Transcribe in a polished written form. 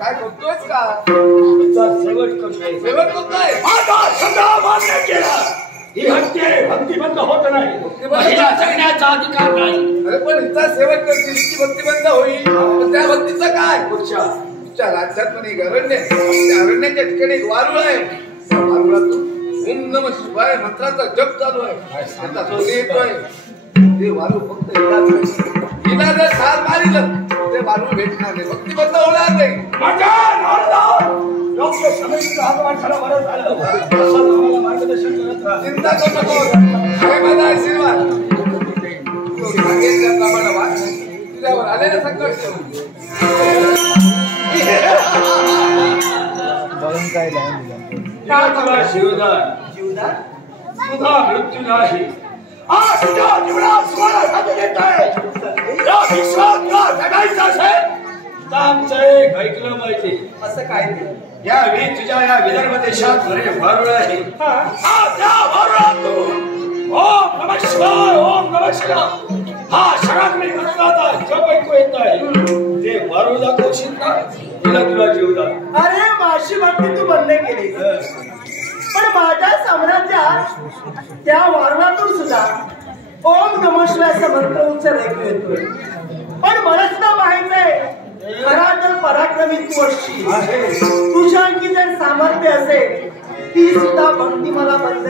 काय करतोयस का? शेवट करतोय. शेवट करतोय. आता सगळा मान्य केला. ही हत्या भक्तिबंद होत नाही. महिला जगण्याचा अधिकार नाही. अरे पण हिचा शेवट करतील की भक्तिबंद होईल. त्या भक्तीचा काय? पुढच्या राज्यात पण एक अरण्य, त्या अरण्याच्या ठिकाणी एक वारुळ आहे. त्या वारुळातून ओम नमः शिवाय मंत्राचा जप चालू आहे. आता तो येतोय. ते वारुळ फक्त हिला जर ठार मारिलं ते वारुळ भेटणार नाही, भक्तिबंद होणार नाही. मार्गदर्शन करत राहा. चिंता करू नको. हे माझा आशीर्वाद. सांगितल्याप्रमाणे वाच. तुझ्यावर आलेलं संकट जीवदान सुद्धा मृत्यू नाही. तुझ्या जीवनात स्मरण हाती देत आहे. विश्वास जगायचा असेल तर आमचं एक ऐकलं पाहिजे. असं काय ते? यावेळी तुझ्या या विदर्भ देशात बरे वारुळ आहे. त्या वारुळातून ओम नमः शिवाय ओम नमः शिवाय हा शराकरी मंत्राचा जप ऐकू येत आहे. ते वारुळ दाखवशील का? तिला तुला जीवदान. अरे माशी भक्ती तू बंद केली, पण माझ्या साम्राज्यात त्या वारुळातून सुद्धा ओम नमः शिवायचा मंत्र उच्चार ऐकू येतोय. पण मला सुद्धा माहितीये खरा जर पराक्रमी तू असशील, तुझ्या अंगी जर सामर्थ्य असेल, ती सुद्धा भक्ती मला बंद